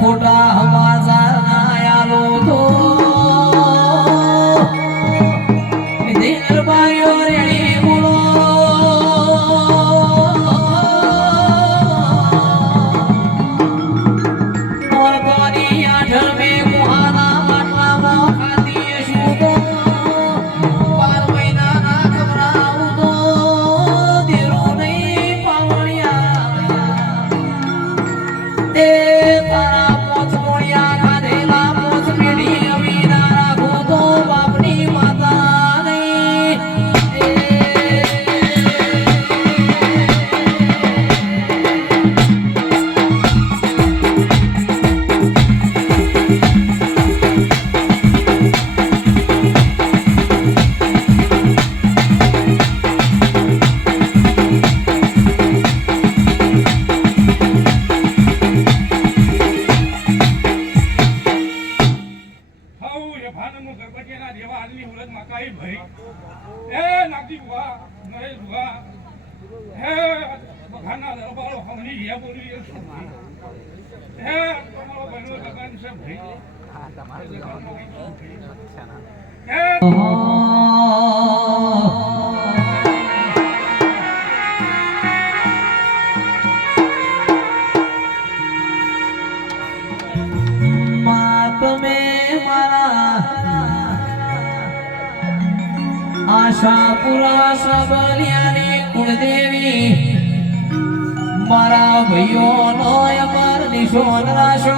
ખોટા હવાજાર ના આલો તો દિલબાયો રેડી બોલો મોરકોની આઠ મે કુહાના માટલામાં ખાતી શુગો 12 મહિનાના ખબરાવું તો દેરો નહીં પાવણિયા તે આશાપુરા સબલિયાની કુળદેવી મારા ભાઈઓ નો અમર નિશોન રાશો